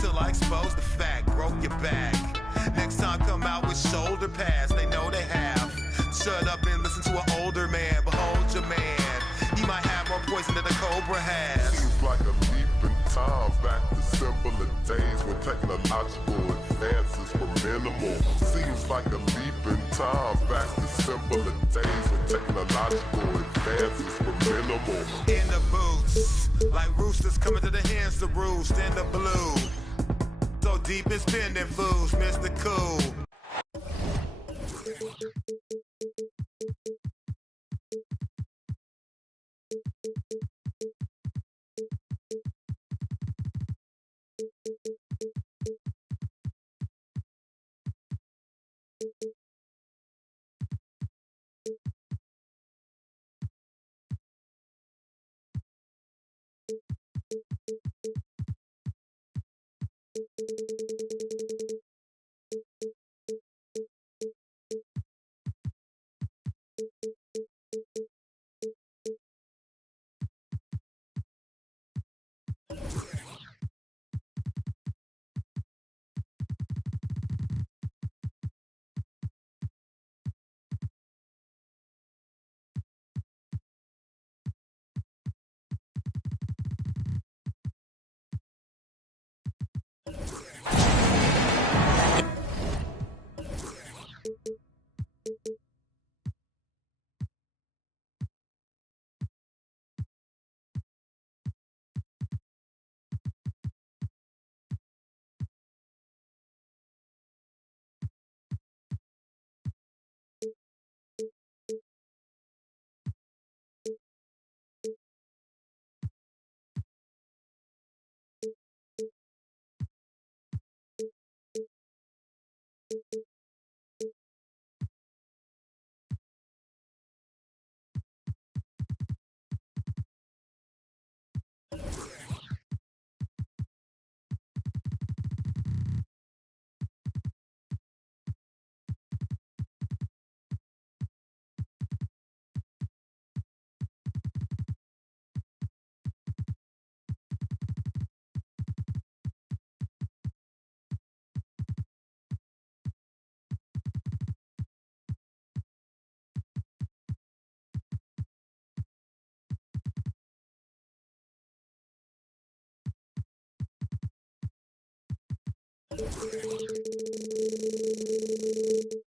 till I expose the fact, broke your back. Next time come out with shoulder pads, they know they have. Shut up and listen to an older man, behold your man. He might have more poison than a cobra has. Seems like a leap in time back to simpler days when technological advances were minimal. Seems like a leap in time back to simpler days when technological advances were minimal. In the boots, like roosters coming to the hens to roost in the blue. So deep in spending fools, Mr. Cool.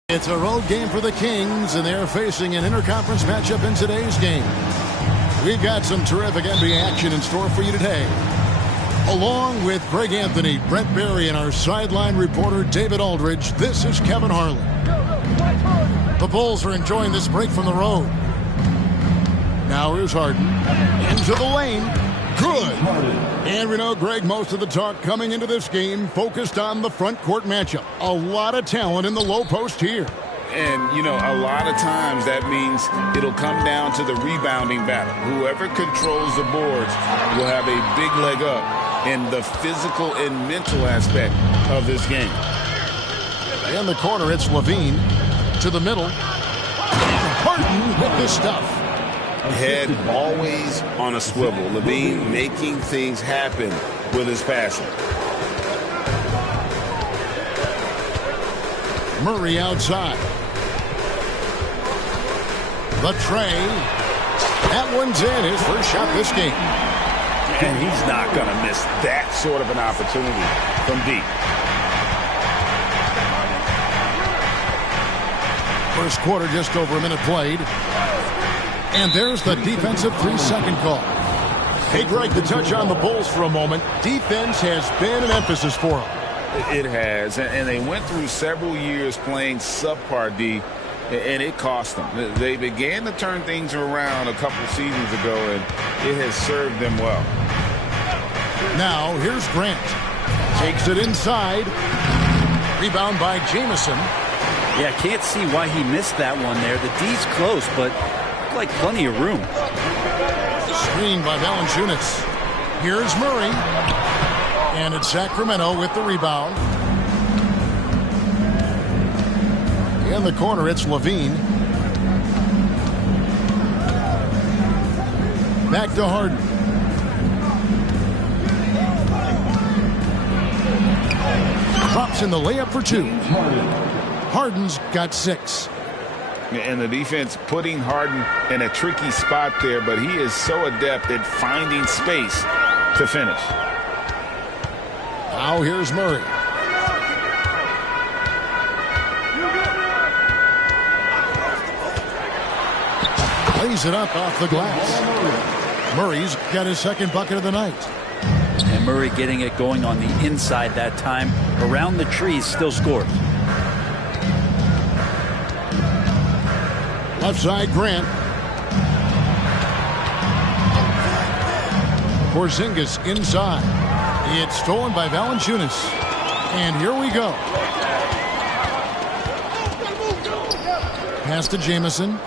It's a road game for the Kings, and they're facing an interconference matchup in today's game. We've got some terrific NBA action in store for you today. Along with Greg Anthony, Brent Barry, and our sideline reporter David Aldridge, this is Kevin Harlan. The Bulls are enjoying this break from the road. Now here's Harden. Into the lane. Good. And we know, Greg, most of the talk coming into this game focused on the front court matchup. A lot of talent in the low post here. And, you know, a lot of times that means it'll come down to the rebounding battle. Whoever controls the boards will have a big leg up in the physical and mental aspect of this game. In the corner, it's Levine. To the middle. Harden with this stuff. Head always on a swivel. Levine making things happen with his passing. Murray outside. The tray. That one's in. His first shot this game. And he's not going to miss that sort of an opportunity from deep. First quarter, just over a minute played. And there's the defensive 3-second call. Hey, Greg, to touch on the Bulls for a moment, defense has been an emphasis for them. It has, and they went through several years playing subpar D, and it cost them. They began to turn things around a couple seasons ago, and it has served them well. Now, here's Grant. Takes it inside. Rebound by Jamison. Yeah, I can't see why he missed that one there. The D's close, but like plenty of room. Screen by Valanciunas. Here's Murray. And it's Sacramento with the rebound. In the corner, it's Levine. Back to Harden. drops in the layup for 2. Harden's got 6. And the defense putting Harden in a tricky spot there, but he is so adept at finding space to finish. Now here's Murray. Lays it up off the glass. Murray's got his second bucket of the night. And Murray getting it going on the inside that time. Around the trees, still scores. Left side, Grant. Porzingis inside. It's stolen by Valanciunas. And here we go. Pass to Jamison.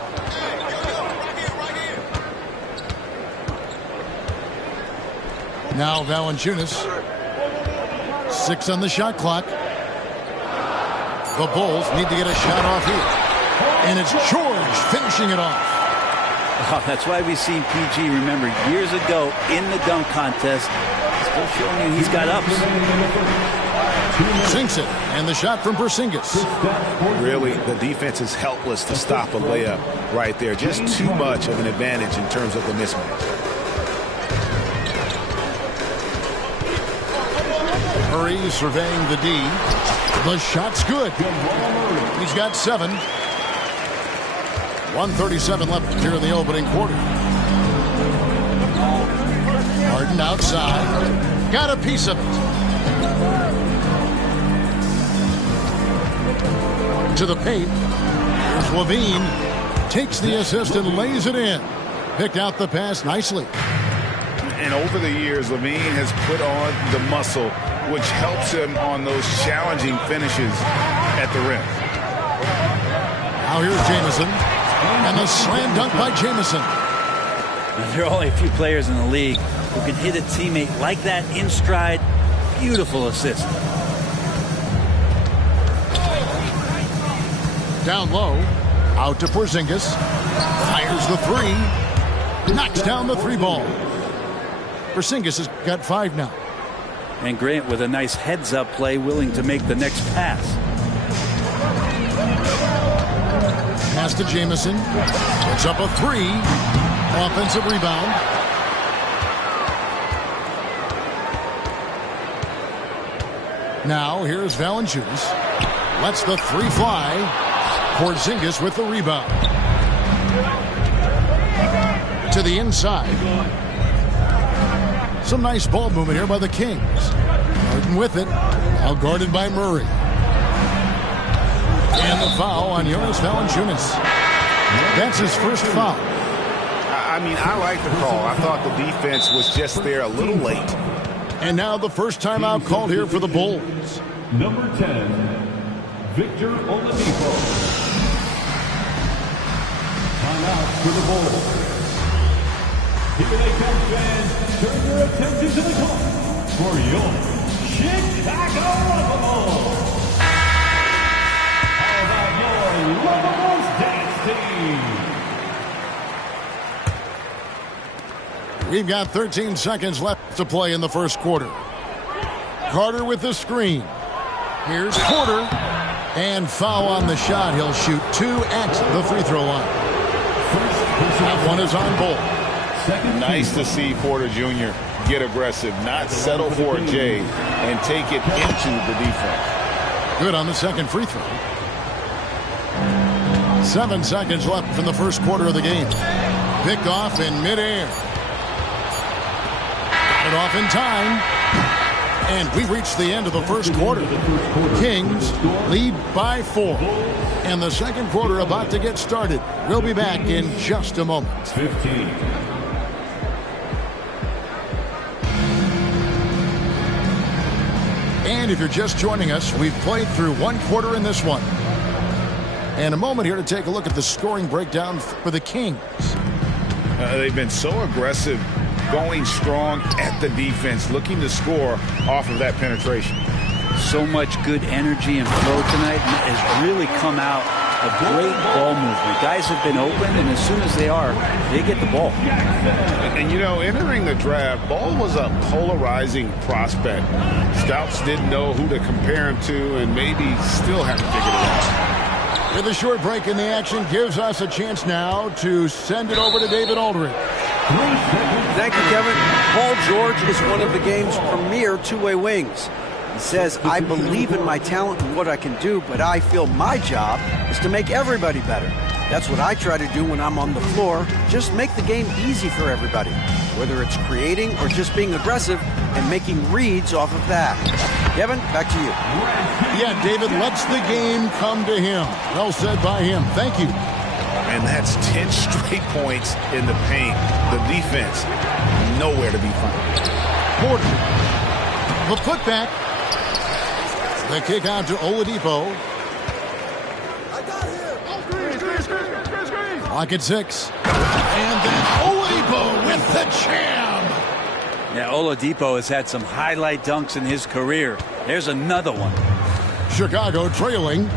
Now Valanciunas. 6 on the shot clock. The Bulls need to get a shot off here. And it's George finishing it off. Oh, that's why we've seen PG, remember, years ago in the dunk contest. Still showing you he's got ups. Sinks it. And the shot from Porzingis. Really, the defense is helpless to stop a layup right there. Just too much of an advantage in terms of the mismatch. Murray surveying the D. The shot's good. He's got 7. 1:37 left here in the opening quarter. Harden outside. Got a piece of it. To the paint. Here's Levine. Takes the assist and lays it in. Picked out the pass nicely. And over the years, Levine has put on the muscle, which helps him on those challenging finishes at the rim. Now here's Jamison. And the slam dunk by Jamison. There are only a few players in the league who can hit a teammate like that in stride. Beautiful assist. Down low. Out to Porzingis. Fires the 3. Knocks down the 3 ball. Porzingis has got 5 now. And Grant with a nice heads-up play, willing to make the next pass. Pass to Jamison. Puts up a 3. Offensive rebound. Now here's Valanciunas. Lets the 3 fly. Porzingis with the rebound. To the inside. Some nice ball movement here by the Kings. Harden with it. Now guarded by Murray. And the foul on Jonas Valanciunas. That's his first foul. I mean, I like the call. I thought the defense was just there a little late. And now the first timeout called here for the Bulls. Number 10, Victor Oladipo. Timeout for the Bulls. Here they come, fans. Turn your attention to the clock for your Chicago Bulls. How about your Bulls dance team? We've got 13 seconds left to play in the first quarter. Carter with the screen. Here's Porter. And foul on the shot. He'll shoot 2 at the free throw line. That one is on Bull. Nice to see Porter Jr. get aggressive, not settle for a J, and take it into the defense. Good on the second free throw. 7 seconds left from the first quarter of the game. Picked off in midair. Got it off in time. And we reached the end of the first quarter. Kings lead by 4. And the second quarter about to get started. We'll be back in just a moment. 15. And if you're just joining us, we've played through 1 quarter in this one. And a moment here to take a look at the scoring breakdown for the Kings. They've been so aggressive, going strong at the defense, looking to score off of that penetration. So much good energy and flow tonight has really come out a great ball movement. Guys have been open, and as soon as they are, they get the ball. And you know, entering the draft, Ball was a polarizing prospect. Scouts didn't know who to compare him to, and maybe still haven't figured it out. With a short break in the action, gives us a chance now to send it over to David Aldridge. Thank you, Kevin. Paul George is one of the game's premier two-way wings. He says, I believe in my talent and what I can do, but I feel my job is to make everybody better. That's what I try to do when I'm on the floor. Just make the game easy for everybody, whether it's creating or just being aggressive and making reads off of that. Kevin, back to you. Yeah, David lets the game come to him. Well said by him. Thank you. And that's 10 straight points in the paint. The defense, nowhere to be found. Porter. The putback. The kick out to Oladipo. Lock at 6. And then Oladipo with the jam. Yeah, Oladipo has had some highlight dunks in his career. There's another one. Chicago trailing.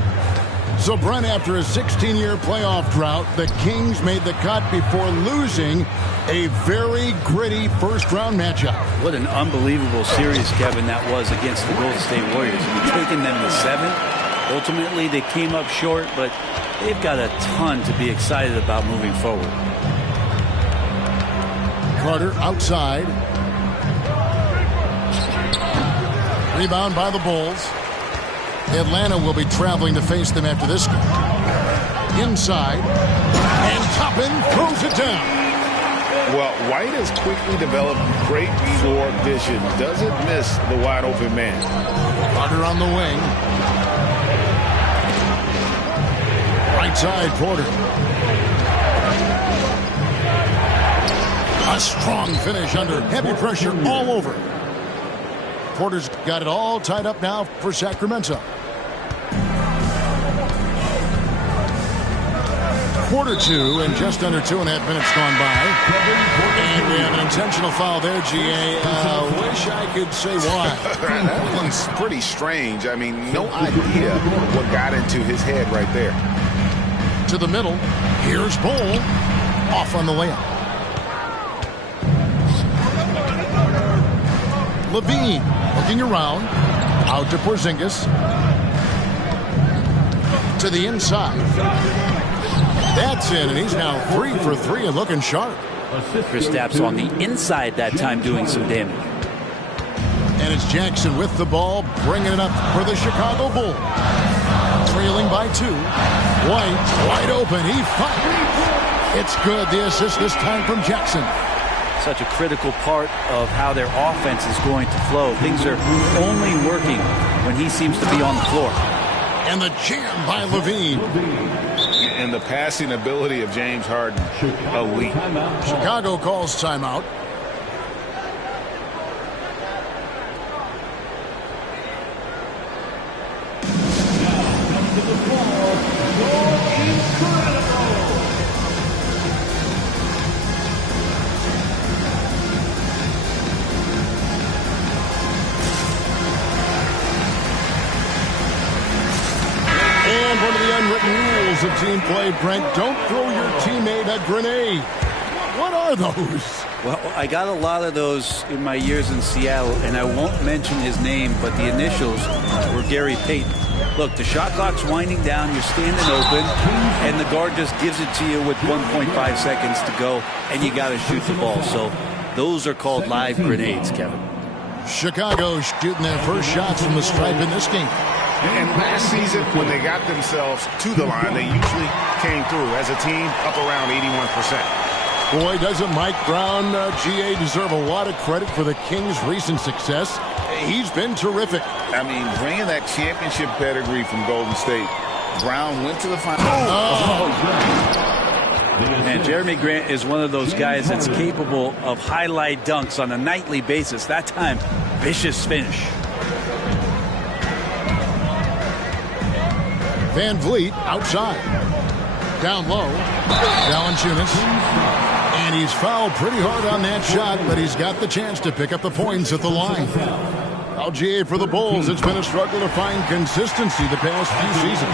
So, Brent, after a 16-year playoff drought, the Kings made the cut before losing a very gritty first-round matchup. What an unbelievable series, Kevin, that was against the Golden State Warriors. I mean, taking them to 7. Ultimately, they came up short, but they've got a ton to be excited about moving forward. Carter outside. Rebound by the Bulls. Atlanta will be traveling to face them after this game. Inside. And Toppin throws it down. Well, White has quickly developed great floor vision. Doesn't miss the wide open man. Carter on the wing. Right side, Porter. A strong finish under heavy pressure all over. Porter's got it all tied up now for Sacramento. Quarter 2 and just under 2.5 minutes gone by. And we have an intentional foul there, GA. Wish I could say why. That one's pretty strange. I mean, no idea what got into his head right there. To the middle. Here's Bull. Off on the layup. Levine looking around. Out to Porzingis. To the inside. That's in, and he's now 3 for 3 and looking sharp. Kristaps on the inside that time doing some damage. And it's Jackson with the ball, bringing it up for the Chicago Bulls. Trailing by 2. White, wide open. He fires. It's good. The assist this time from Jackson. Such a critical part of how their offense is going to flow. Things are only working when he seems to be on the floor. And the jam by Levine. And the passing ability of James Harden, elite. Chicago calls timeout. And one of the unwritten rules of team play, Brent, don't throw your teammate a grenade. What are those? Well, I got a lot of those in my years in Seattle, and I won't mention his name, but the initials were Gary Payton. Look, the shot clock's winding down, you're standing open, and the guard just gives it to you with 1.5 seconds to go, and you got to shoot the ball. So those are called live grenades, Kevin. Chicago shooting their first shots from the stripe in this game. And last season, when they got themselves to the line, they usually came through as a team up around 81%. Boy, doesn't Mike Brown, GA, deserve a lot of credit for the Kings' recent success. He's been terrific. I mean, bringing that championship pedigree from Golden State. Brown went to the final. And Jeremy Grant is one of those guys that's capable of highlight dunks on a nightly basis. That time, vicious finish. Van Vliet outside. Down low. Valanciunas. And he's fouled pretty hard on that shot, but he's got the chance to pick up the points at the line. LGA for the Bulls. It's been a struggle to find consistency the past few seasons.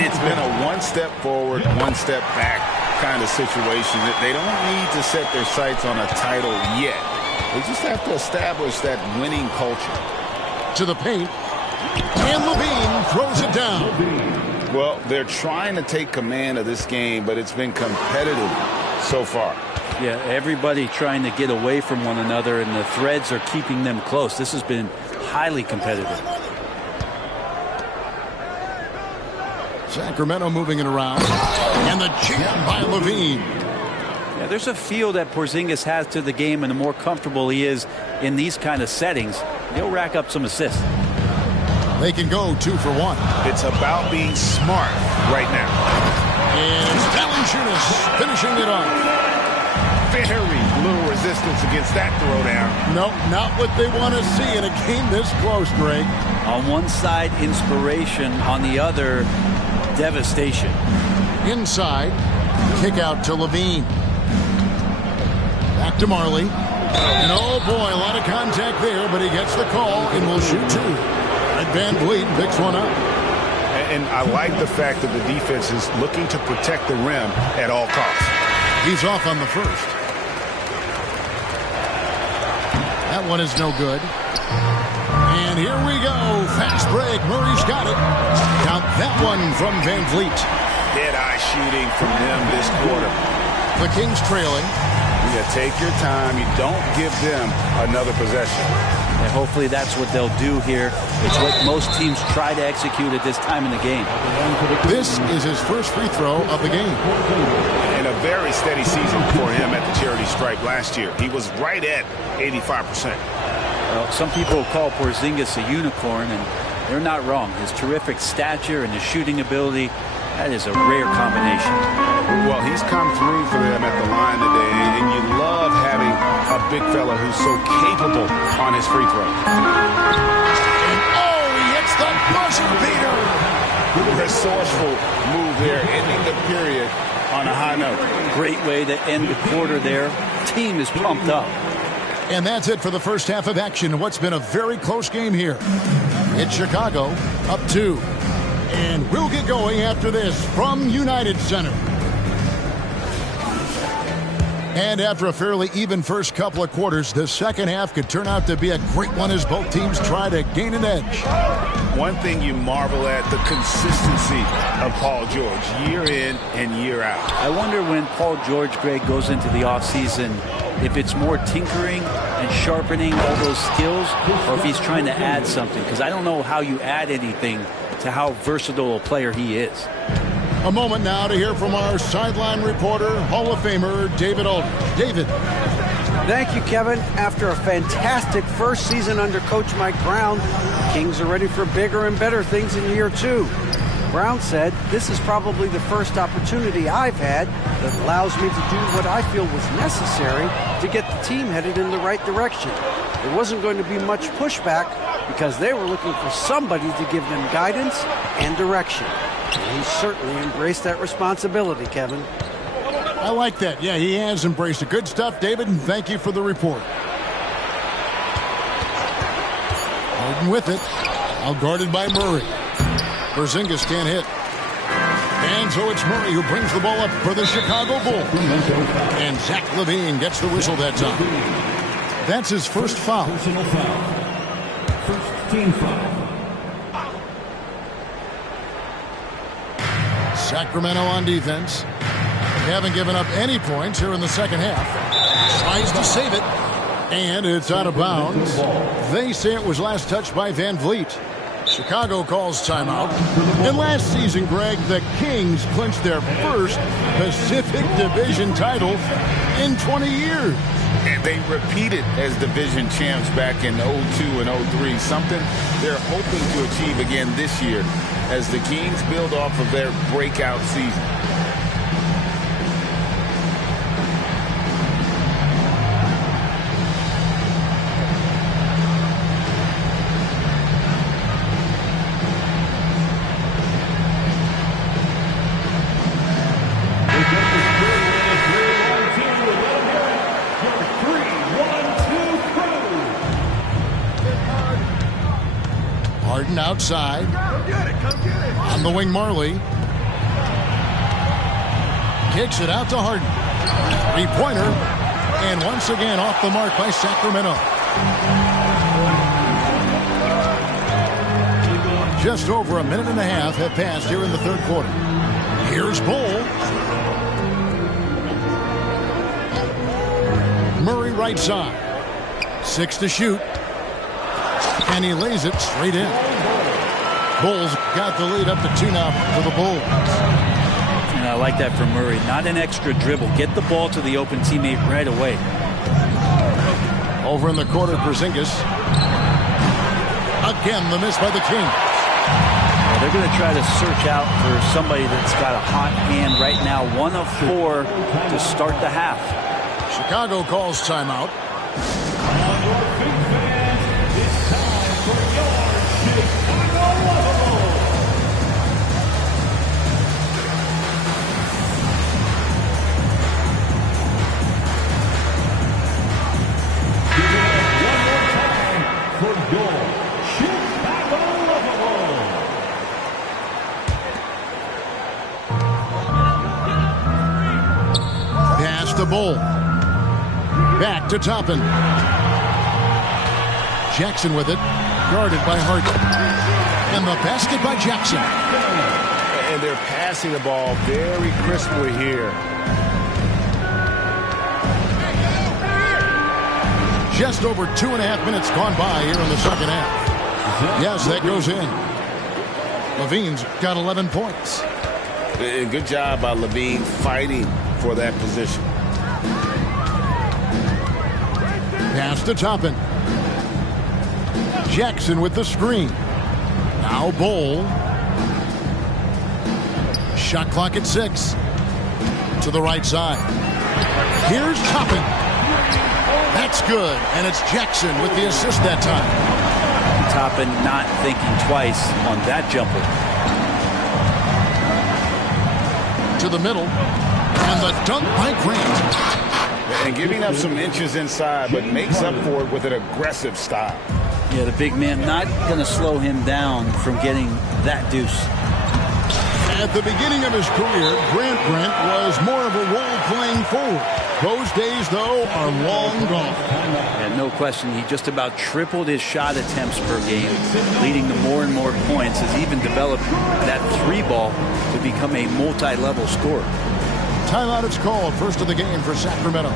It's been a one step forward, one step back kind of situation. They don't need to set their sights on a title yet. They just have to establish that winning culture. To the paint, and Levine throws it down. Well, they're trying to take command of this game, but it's been competitive so far. Yeah, everybody trying to get away from one another, and the threads are keeping them close. This has been highly competitive. Sacramento moving it around. And the jam by Levine. Yeah, there's a feel that Porzingis has to the game, and the more comfortable he is in these kind of settings, he'll rack up some assists. They can go 2 for 1. It's about being smart right now. And Valanciunas finishing it off. Very little resistance against that throwdown. No, not what they want to see in a game this close, Greg. On one side, inspiration. On the other, devastation. Inside, kick out to Levine. Back to Marley. And oh boy, a lot of contact there, but he gets the call and will shoot 2. Red Van Vliet picks one up. And I like the fact that the defense is looking to protect the rim at all costs. He's off on the first. That one is no good. And here we go. Fast break. Murray's got it. Count that one from Van Vliet. Dead-eye shooting from them this quarter. The Kings trailing. You take your time. You don't give them another possession. And hopefully that's what they'll do here. It's what most teams try to execute at this time in the game. This is his first free throw of the game. And a very steady season for him at the charity stripe last year. He was right at 85%. Well, some people call Porzingis a unicorn, and they're not wrong. His terrific stature and his shooting ability, that is a rare combination. Well, he's come through for them at the line today, and you love having a big fella who's so capable on his free throw. And oh, he hits the buzzer beater. Resourceful move there, ending the period on a high note. Great way to end the quarter there. Team is pumped up. And that's it for the first half of action. What's been a very close game here. It's Chicago up 2. And we'll get going after this from United Center. And after a fairly even first couple of quarters, the second half could turn out to be a great one as both teams try to gain an edge. One thing you marvel at, the consistency of Paul George, year in and year out. I wonder when Paul George, Greg, goes into the offseason, if it's more tinkering and sharpening all those skills, or if he's trying to add something. Because I don't know how you add anything to how versatile a player he is. A moment now to hear from our sideline reporter, Hall of Famer David Aldridge. David. Thank you, Kevin. After a fantastic first season under Coach Mike Brown, the Kings are ready for bigger and better things in year 2. Brown said, "This is probably the first opportunity I've had that allows me to do what I feel was necessary to get the team headed in the right direction. There wasn't going to be much pushback because they were looking for somebody to give them guidance and direction." And he certainly embraced that responsibility, Kevin. I like that. Yeah, he has embraced it. Good stuff, David, and thank you for the report. Harden with it. Out guarded by Murray. Porzingis can't hit. And so it's Murray who brings the ball up for the Chicago Bulls. And Zach LaVine gets the whistle that time. That's his first foul. Personal foul. First team foul. Sacramento on defense. They haven't given up any points here in the second half. Tries to save it. And it's out of bounds. They say it was last touched by Van Vliet. Chicago calls timeout. And last season, Greg, the Kings clinched their first Pacific Division title in 20 years. And they repeated as division champs back in 02 and 03, something they're hoping to achieve again this year as the Kings build off of their breakout season. Harden outside. On the wing, Marley. Kicks it out to Harden. Three-pointer. And once again off the mark by Sacramento. Just over a minute and a half have passed here in the third quarter. Here's Bol. Murray right side. 6 to shoot. And he lays it straight in. Bulls got the lead up to 2 now for the Bulls. And I like that from Murray. Not an extra dribble. Get the ball to the open teammate right away. Over in the corner, Porzingis. Again, the miss by the Kings. They're going to try to search out for somebody that's got a hot hand right now. 1 of 4 to start the half. Chicago calls timeout. The Bol. Back to Toppin. Jackson with it. Guarded by Harden. And the basket by Jackson. And they're passing the ball very crisply here. Just over 2.5 minutes gone by here in the second half. Yes, that goes in. Levine's got 11 points. Good job by Levine fighting for that position. Pass to Toppin. Jackson with the screen. Now Bol. Shot clock at 6. To the right side. Here's Toppin. That's good. And it's Jackson with the assist that time. Toppin not thinking twice on that jumper. To the middle. And the dunk by Grant. And giving up some inches inside, but makes up for it with an aggressive style. Yeah, the big man not going to slow him down from getting that deuce. At the beginning of his career, Grant was more of a role-playing forward. Those days, though, are long gone. Yeah, no question. He just about tripled his shot attempts per game, leading to more and more points. Has even developed that 3-ball to become a multi-level scorer. Timeout is called. First of the game for Sacramento.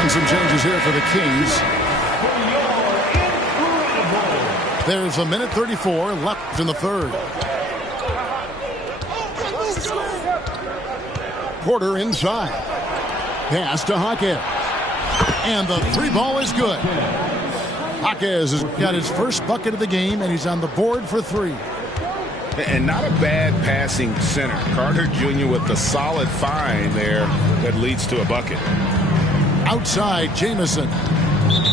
And some changes here for the Kings. There's 1:34 left in the third. Porter inside. Pass to Jaquez. And the 3-ball is good. Jaquez has got his first bucket of the game, and he's on the board for 3. And not a bad passing center. Carter Jr. with the solid find there that leads to a bucket. Outside, Jamison.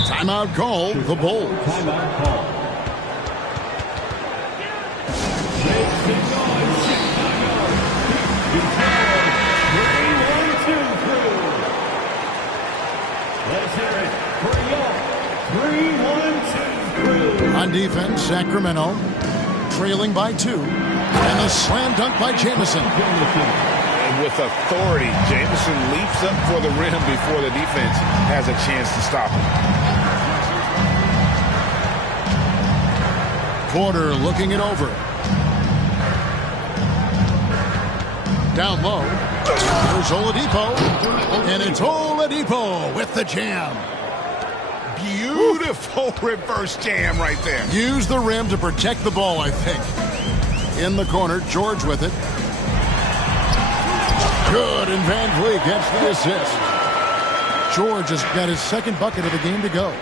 Timeout call, the Bulls. Timeout call. On defense, Sacramento trailing by 2. And a slam dunk by Jamison. And with authority, Jamison leaps up for the rim before the defense has a chance to stop him. Porter looking it over. Down low. Here's Oladipo. And it's Oladipo with the jam. Beautiful reverse jam right there. Use the rim to protect the ball, I think. In the corner, George with it. Good, and Van Vliet gets the assist. George has got his second bucket of the game to go.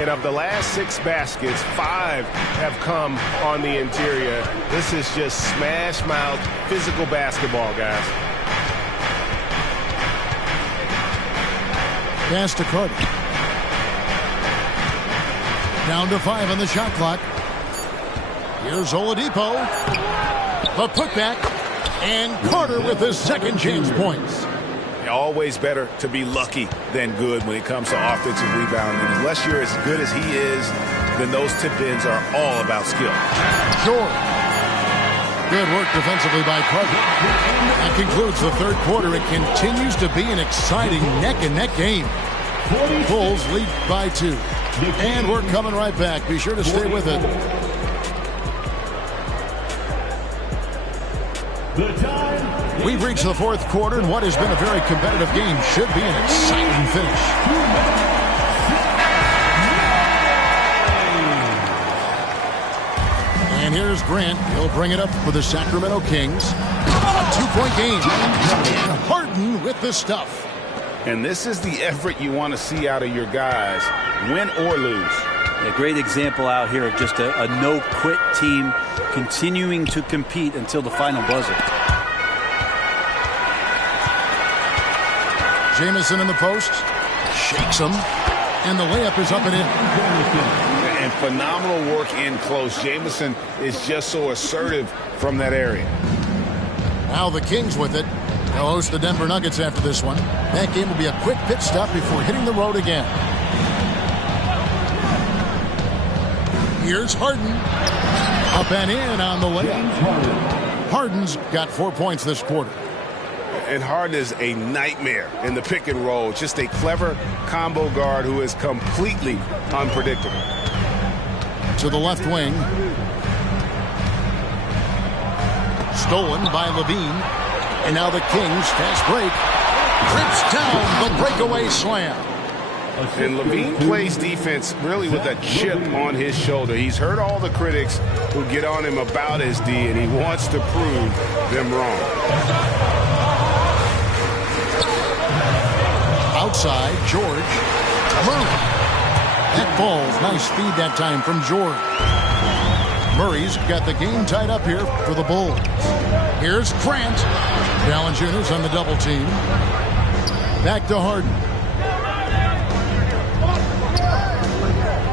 And of the last 6 baskets, 5 have come on the interior. This is just smash mouth physical basketball, guys. Pass to Carter. Down to 5 on the shot clock. Here's Oladipo. The putback. And Carter with his second chance points. Always better to be lucky than good when it comes to offensive rebounding. Unless you're as good as he is, then those tip-ins are all about skill. George. Good work defensively by Carter. That concludes the third quarter. It continues to be an exciting neck-and-neck game. Bulls lead by 2. And we're coming right back. Be sure to stay with it. We've reached the fourth quarter, and what has been a very competitive game should be an exciting finish. And here's Grant. He'll bring it up for the Sacramento Kings. A 2-point game. And Harden with the stuff. And this is the effort you want to see out of your guys, win or lose. A great example out here of just a no-quit team continuing to compete until the final buzzer. Jamison in the post. Shakes him. And the layup is up and in. And phenomenal work in close. Jamison is just so assertive from that area. Now the Kings with it. They'll host the Denver Nuggets after this one. That game will be a quick pit stop before hitting the road again. Here's Harden. Up and in on the layup. Harden's got 4 points this quarter. And Harden is a nightmare in the pick and roll. Just a clever combo guard who is completely unpredictable. To the left wing. Stolen by Levine. And now the Kings, fast break. Trips down the breakaway slam. And Levine plays defense really with a chip on his shoulder. He's heard all the critics who get on him about his D, and he wants to prove them wrong. Outside, George. Murray. That ball's nice feed that time from George. Murray's got the game tied up here for the Bulls. Here's Grant. Valanciunas on the double team. Back to Harden.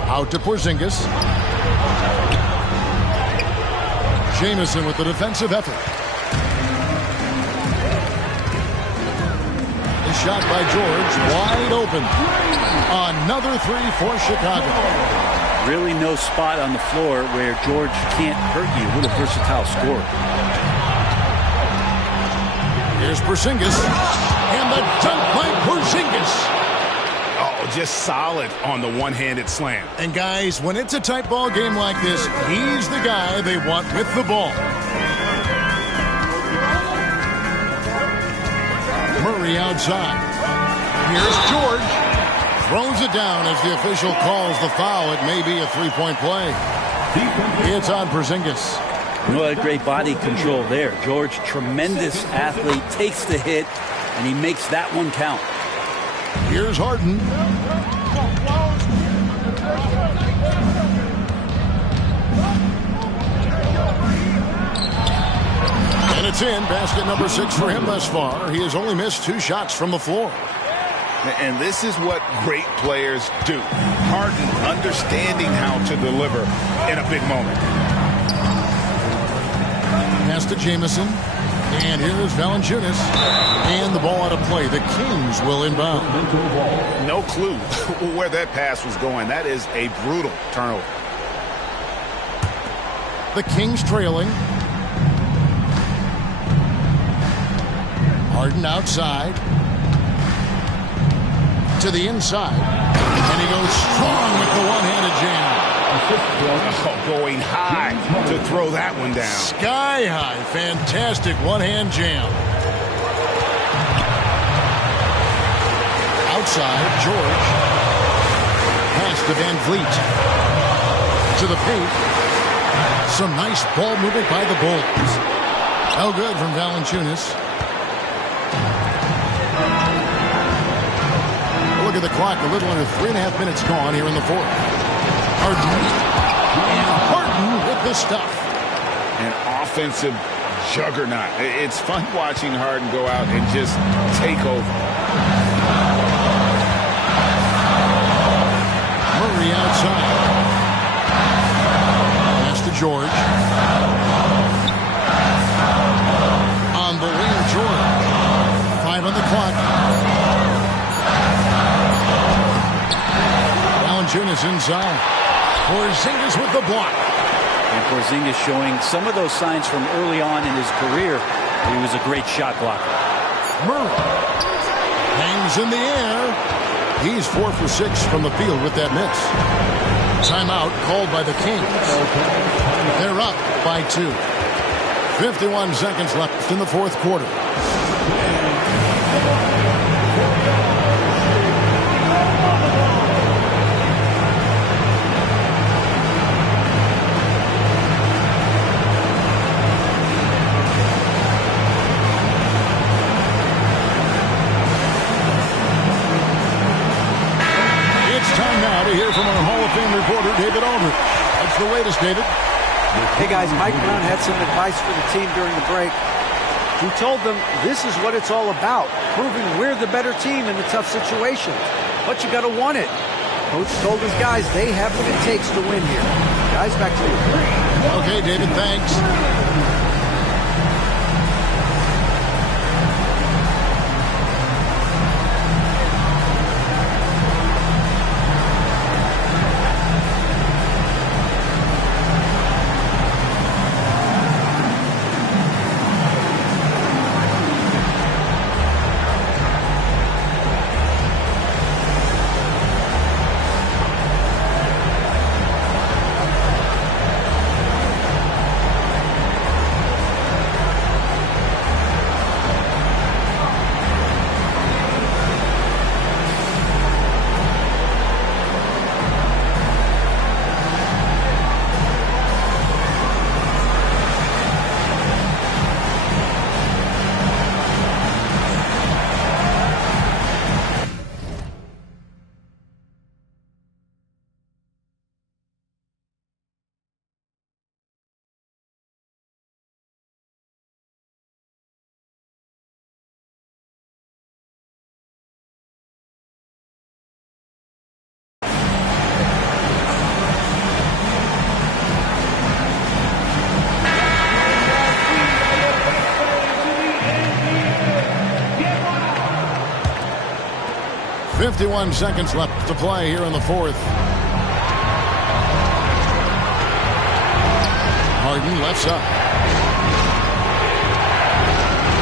Out to Porzingis. Jamison with the defensive effort. The shot by George, wide open. Another three for Chicago. Really no spot on the floor where George can't hurt you with a versatile scorer. Here's Porzingis. And the dunk by Porzingis. Oh, just solid on the one-handed slam. And guys, when it's a tight ball game like this, he's the guy they want with the ball. Murray outside. Here's George. Throws it down as the official calls the foul. It may be a three-point play. It's on Porzingis. What a great body control there. George, tremendous athlete, takes the hit, and he makes that one count. Here's Harden. And it's in. Basket number 6 for him thus far. He has only missed 2 shots from the floor. And this is what great players do. Harden understanding how to deliver in a big moment. Pass to Jamison. And here's Valanciunas. And the ball out of play. The Kings will inbound. No clue where that pass was going. That is a brutal turnover. The Kings trailing. Harden outside. To the inside. And he goes strong with the one-handed jam. Oh, going high to throw that one down. Sky high. Fantastic one-hand jam. Outside, George. Pass to Van Vliet. To the paint. Some nice ball movement by the Bulls. No good from Valanciunas. Look at the clock. A little under 3.5 minutes gone here in the fourth. Harden. And Harden with the stuff. An offensive juggernaut. It's fun watching Harden go out and just take over. Murray outside. Pass to George. inside. Porzingis with the block. And Porzingis showing some of those signs from early on in his career. He was a great shot blocker. Murray hangs in the air. He's 4 for 6 from the field with that miss. Timeout called by the Kings. They're up by 2. 51 seconds left in the fourth quarter. From our Hall of Fame reporter, David Aldridge. That's the latest, David. Hey, guys, Mike Brown had some advice for the team during the break. He told them this is what it's all about, proving we're the better team in the tough situations. But you got to want it. Coach told his guys they have what it takes to win here. Guys, back to you. Okay, David, thanks. .51 seconds left to play here in the fourth. Harden left side.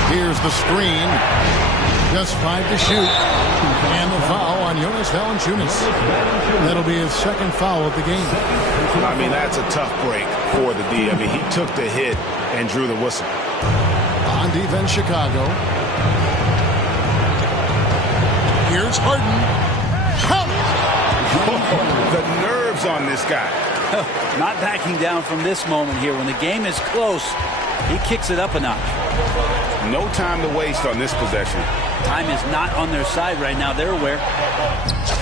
Here's the screen. Just 5 to shoot. And the foul on Jonas Valanciunas. That'll be his second foul of the game. I mean, that's a tough break for the D. I mean, he took the hit and drew the whistle. On defense, Chicago. Here's Harden. The nerves on this guy. Not backing down from this moment here. When the game is close, he kicks it up a notch. No time to waste on this possession. Time is not on their side right now. They're aware.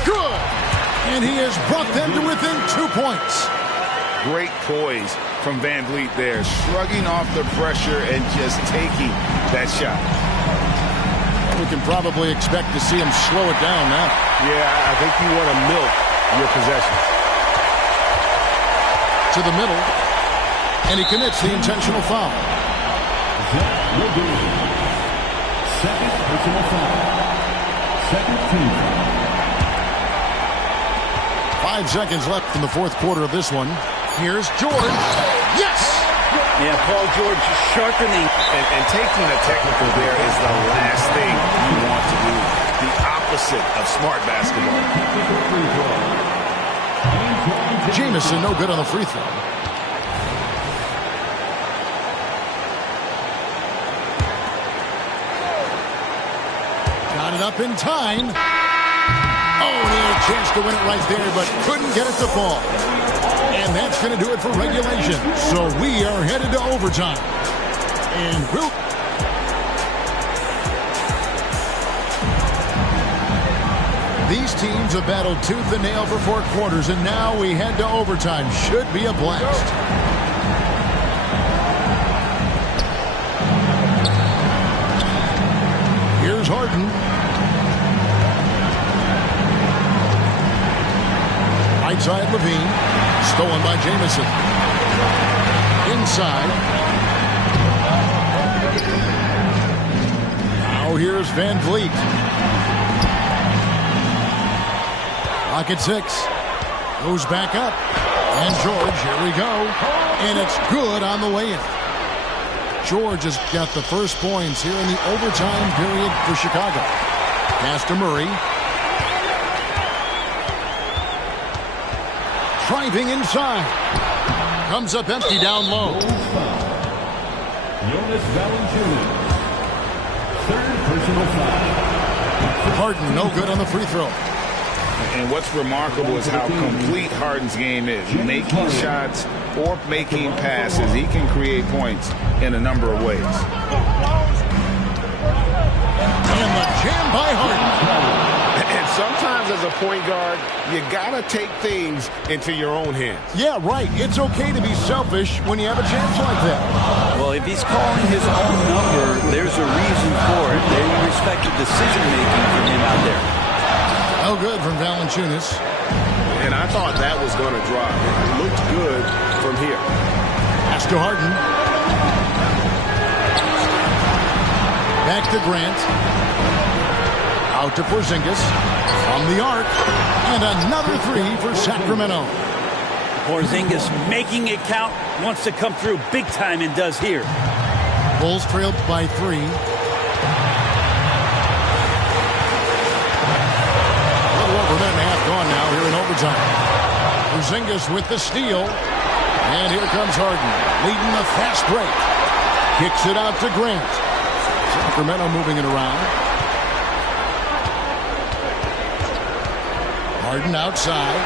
Good. And he has brought them to within 2 points. Great poise from Van Vliet there. Shrugging off the pressure and just taking that shot. We can probably expect to see him slow it down now. Yeah, I think you want to milk your possession. To the middle. And he commits the intentional foul. That will be second personal foul. Second team foul. 5 seconds left in the fourth quarter of this one. Here's George. Yes! Yeah, Paul George sharpening. And taking a technical there is the last thing you want to do. The opposite of smart basketball. Jamison no good on the free throw. Got it up in time. Oh, he had a chance to win it right there, but couldn't get it to fall. And that's going to do it for regulation. So we are headed to overtime. And we'll... These teams have battled tooth and nail for 4 quarters, and now we head to overtime. Should be a blast. Here's Harden. Right side Levine. Stolen by Jamison. Inside. Now here's Van Vliet. Clock at 6. Goes back up. And George, here we go. And it's good on the way in. George has got the first points here in the overtime period for Chicago. Pass to Murray. Driving inside. Comes up empty down low. Jonas Valanciunas. Third personal foul. Harden no good on the free throw. And what's remarkable is how complete Harden's game is. Making shots or making passes, he can create points in a number of ways. And the jam by Harden. And sometimes as a point guard, you got to take things into your own hands. Yeah, right. It's okay to be selfish when you have a chance like that. Well, if he's calling his own number, there's a reason for it. They respect the decision-making from him out there. No good from Valanciunas. And I thought that was going to drop. It looked good from here. Pass to Harden. Back to Grant. Out to Porzingis. From the arc. And another three for Sacramento. Porzingis making it count. Wants to come through big time and does here. Bulls trailed by 3. Over a minute and a half gone now here in overtime. Porzingis with the steal. And here comes Harden, leading the fast break. Kicks it out to Grant. Sacramento moving it around. Harden outside.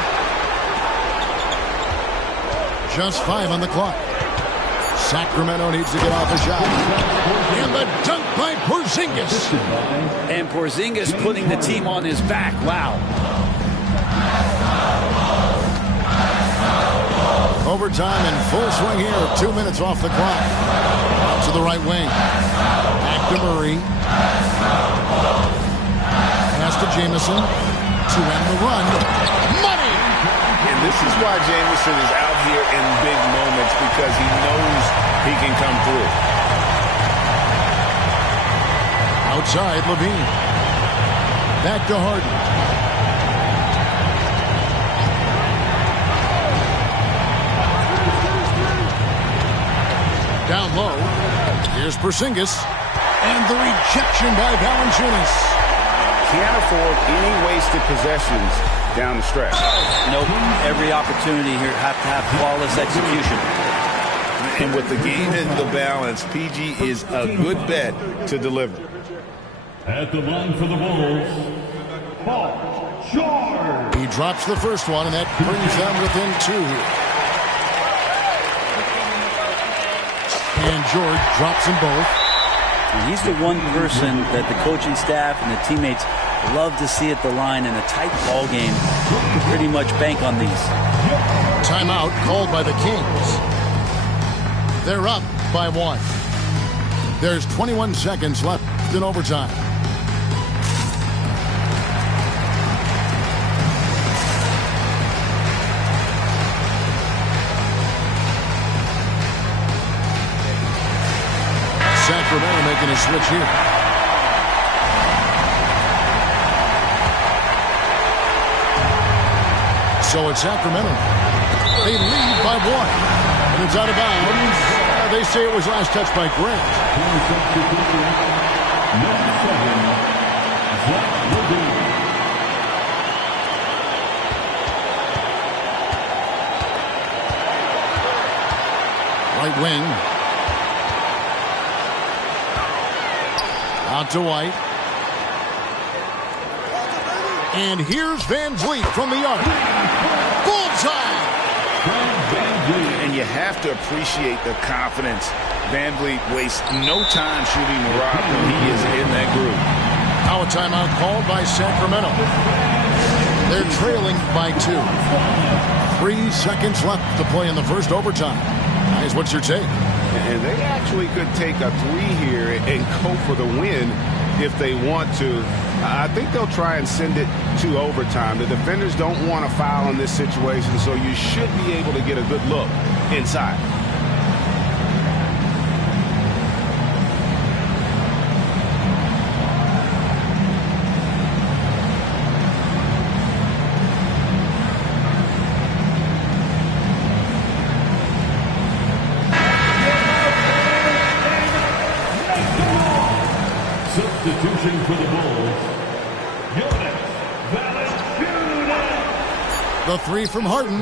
Just 5 on the clock. Sacramento needs to get off a shot. And the dunk by Porzingis. And Porzingis putting the team on his back. Wow. Overtime in full swing here. 2 minutes off the clock. Out to the right wing. Back to Murray. Pass to Jamison. To end the run. Money! And this is why Jamison is out here in big moments, because he knows he can come through. Outside, Levine. Back to Harden. Down low. Here's Porzingis. And the rejection by Valanciunas. Can't afford any wasted possessions down the stretch. Nope. Every opportunity here have to have flawless execution. And with the game in the balance, PG is a good bet to deliver. At the line for the Bulls, Paul George. He drops the first one, and that brings them within 2 here. And George drops them both. And he's the one person that the coaching staff and the teammates love to see at the line in a tight ball game. You pretty much bank on these. Timeout called by the Kings. They're up by 1. There's 21 seconds left in overtime. Sacramento making a switch here. So it's Sacramento. They lead by 1. And it's out of bounds. They say it was last touched by Grant. Right wing. Out to White. And here's Van Vliet from the arc. Bullseye! And you have to appreciate the confidence. Van Vliet wastes no time shooting the rock when he is in that group. Now a timeout called by Sacramento. They're trailing by 2. 3 seconds left to play in the first overtime. Guys, what's your take? And they actually could take a 3 here and go for the win if they want to. I think they'll try and send it to overtime. The defenders don't want to foul in this situation, so you should be able to get a good look inside. Substitution for the Bulls, Jonas Valanciunas. The three from Harden.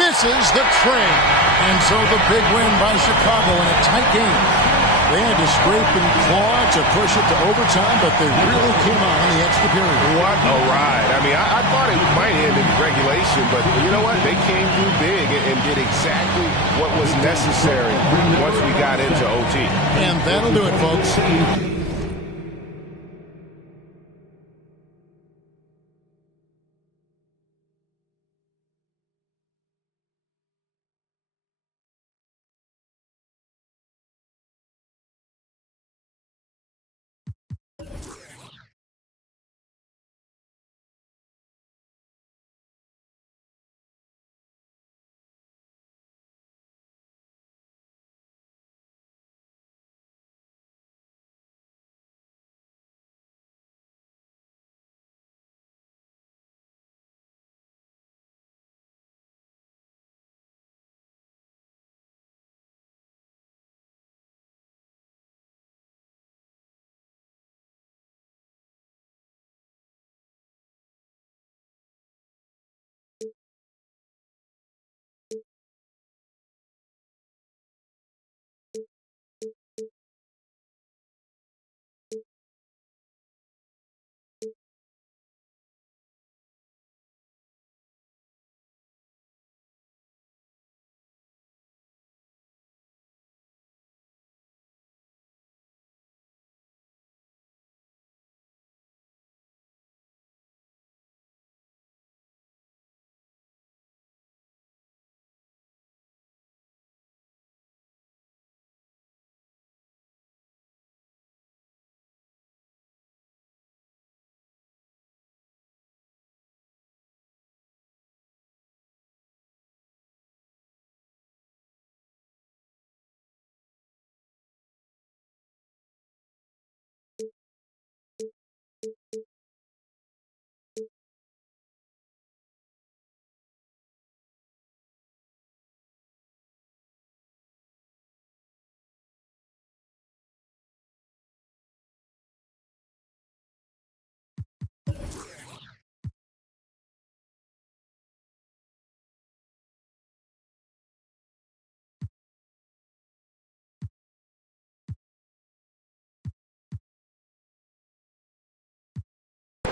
Misses the tray. And so the big win by Chicago in a tight game. They had to scrape and claw to push it to overtime, but they really came on in the extra period. What a ride. I mean, I thought it might end in regulation, but you know what? They came through big and did exactly what was necessary once we got into OT. And that'll do it, folks.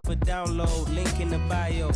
For download, link in the bio.